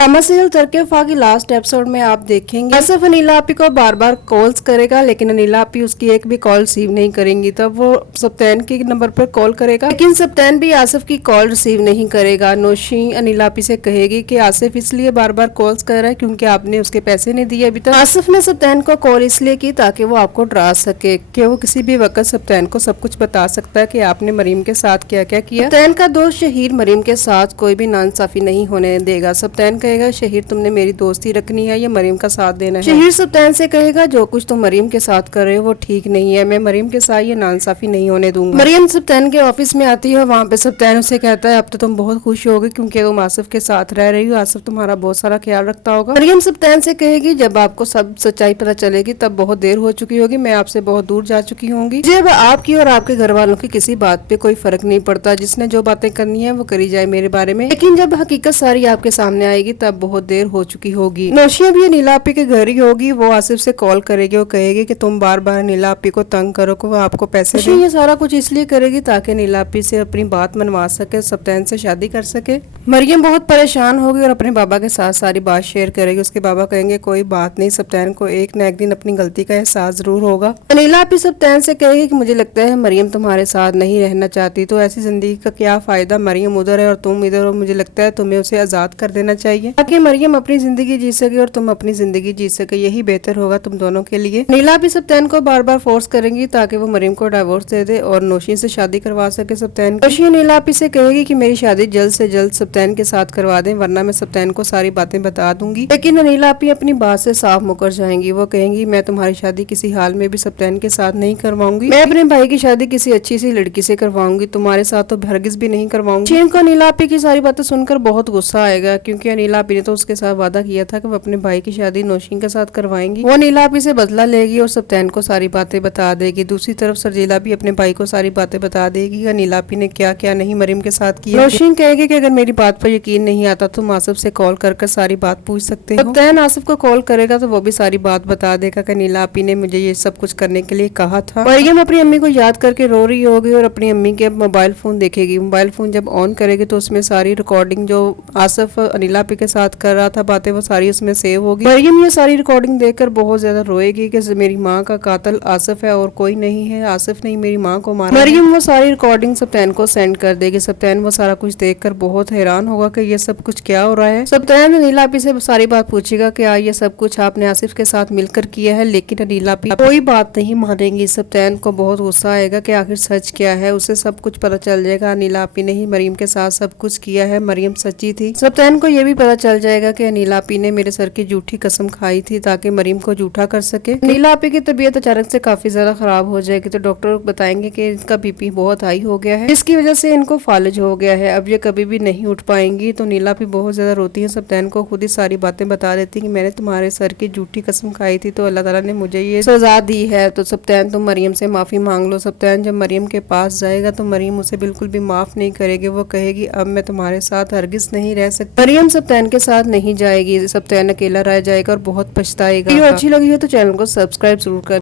Drama serial तरकेफा की last episode में आप देखेंगे आसिफ अनिला आपी को बार बार कॉल्स करेगा, लेकिन अनिला आपी उसकी एक भी कॉल रिसीव नहीं करेंगी। तब वो सप्तान के नंबर पर कॉल करेगा, लेकिन सप्तान भी आसिफ की कॉल रिसीव नहीं करेगा। नौशी अनिला आपी से कहेगी कि आसिफ इसलिए बार बार कॉल्स कर रहा है क्योंकि आपने उसके पैसे नहीं दिए अभी तक। आसिफ ने सप्तान को कॉल इसलिए की ताकि वो आपको डरा सके कि वो किसी भी वक्त सप्तान को सब कुछ बता सकता है कि आपने मरीम के साथ क्या क्या किया। सप्तान का दोस्त शहीर मरीम के साथ कोई भी नाइंसाफी नहीं होने देगा। सप्तान कहेगा शहीर तुमने मेरी दोस्ती रखनी है या मरीम का साथ देना है। शहीर सप्तान से कहेगा जो कुछ तुम मरीम के साथ कर रहे हो वो ठीक नहीं है, मैं मरीम के साथ ये नाइंसाफी नहीं होने दूंगा। मरीम सप्तान के ऑफिस में आती है, वहाँ पे सप्तान उसे कहता है अब तो तुम बहुत खुश होगे क्योंकि तुम आसिफ के साथ रह रही हो, आसिफ तुम्हारा बहुत सारा ख्याल रखता होगा। मरीम सप्तान से कहेगी जब आपको सब सच्चाई पता चलेगी तब बहुत देर हो चुकी होगी, मैं आपसे बहुत दूर जा चुकी होंगी। जब आपकी और आपके घर वालों की किसी बात पे कोई फर्क नहीं पड़ता, जिसने जो बातें करनी है वो करी जाए मेरे बारे में, लेकिन जब हकीकत सारी आपके सामने आएगी तब बहुत देर हो चुकी होगी। नौशिया भी अनिला आपी के घर ही होगी, वो आसिफ से कॉल करेगी, वो कहेगी कि तुम बार बार अनिला आपी को तंग करो कि वो आपको पैसे दे। ये सारा कुछ इसलिए करेगी ताकि अनिला आपी से अपनी बात मनवा सके, सप्तान से शादी कर सके। मरियम बहुत परेशान होगी और अपने बाबा के साथ सारी बात शेयर करेगी। उसके बाबा कहेंगे कोई बात नहीं, सप्तान को एक न एक दिन अपनी गलती का एहसास जरूर होगा। अनिला आपी सप्तान से कहेगी कि मुझे लगता है मरियम तुम्हारे साथ नहीं रहना चाहती, तो ऐसी जिंदगी का क्या फायदा, मरियम उधर है और तुम इधर हो, मुझे लगता है तुम्हें उसे आजाद कर देना चाहिए ताकि मरियम अपनी जिंदगी जी सके और तुम अपनी जिंदगी जी सके, यही बेहतर होगा तुम दोनों के लिए। नीला भी सप्तान को बार बार फोर्स करेंगी ताकि वो मरियम को डाइवोर्स दे दे और नौशी से शादी करवा सके सप्तान। नौशी नीला आपी से कहेगी कि मेरी शादी जल्द से जल्द सप्तान के साथ करवा दें वरना मैं सप्तान को सारी बातें बता दूंगी, लेकिन नीला आपी अपनी बात से साफ मुकर जाएंगी। वो कहेंगी मैं तुम्हारी शादी किसी हाल में भी सप्तान के साथ नहीं करवाऊंगी, मैं अपने भाई की शादी किसी अच्छी सी लड़की से करवाऊंगी, तुम्हारे साथ तो हरगिज भी नहीं करवाऊंगी। चीन को नीला आपी की सारी बातें सुनकर बहुत गुस्सा आएगा क्योंकि अनिला आपी ने तो उसके साथ वादा किया था कि वो अपने भाई की शादी नौशीन के साथ करवाएंगी। वो नीला आपी से बदला लेगी और सप्तान को सारी बातें बता देगी। दूसरी तरफ सरजीला भी अपने भाई को सारी बातें बता देगी कि नीला आपी ने क्या क्या नहीं मरीम के साथ किया। नौशीन कहेगी कि अगर मेरी बात पर यकीन नहीं आता तो तुम आसिफ से कॉल कर सारी बात पूछ सकते हो। सप्तान आसिफ को कॉल करेगा तो वो भी सारी बात बता देगा कि नीला आपी ने मुझे ये सब कुछ करने के लिए कहा था। मरियम अपनी अम्मी को याद करके रो रही होगी और अपनी अम्मी के मोबाइल फोन देखेगी। मोबाइल फोन जब ऑन करेगी तो उसमें सारी रिकॉर्डिंग जो आसिफ अनिला आपी के साथ कर रहा था बातें वो सारी उसमें सेव होगी। मरियम ये सारी रिकॉर्डिंग देखकर बहुत ज्यादा रोएगी कि मेरी माँ का कातिल आसिफ है और कोई नहीं है, आसिफ ने मेरी माँ को मारा। मरियम वो सारी रिकॉर्डिंग सप्तान को सेंड कर देगी। सप्तान वो सारा कुछ देखकर बहुत हैरान होगा कि ये सब कुछ क्या हो रहा है। सप्तान अनिला आपी से सारी बात पूछेगा कि ये सब कुछ आपने आसिफ के साथ मिलकर किया है, लेकिन अनिला आपी कोई बात नहीं मानेगी। सप्तान को बहुत गुस्सा आएगा कि आखिर सच क्या है, उसे सब कुछ पता चल जाएगा। अनिला आपी ने ही मरियम के साथ सब कुछ किया है, मरियम सच्ची थी। सप्तान को ये भी पता चल जाएगा कि अनिला आपी ने मेरे सर की झूठी कसम खाई थी ताकि मरीम को झूठा कर सके। नीला आपी की तबीयत अचानक से काफी ज्यादा खराब हो जाएगी तो डॉक्टर बताएंगे कि इनका बीपी बहुत हाई हो गया है, जिसकी वजह से इनको फालिज हो गया है, अब ये कभी भी नहीं उठ पाएंगी। तो नीला आपी बहुत ज्यादा रोती है, सप्तान को खुद ही सारी बातें बता देती कि मैंने तुम्हारे सर की झूठी कसम खाई थी तो अल्लाह ताला ने मुझे ये सजा दी है। तो सप्तान तुम मरियम से माफी मांग लो। सप्तान जब मरियम के पास जाएगा तो मरियम उसे बिल्कुल भी माफ नहीं करेगी। वो कहेगी अब मैं तुम्हारे साथ हरगिज नहीं रह सकती। मरियम सप्तान के साथ नहीं जाएगी, सप्तान अकेला रह जाएगा और बहुत पछताएगा। वीडियो अच्छी लगी हो तो चैनल को सब्सक्राइब जरूर कर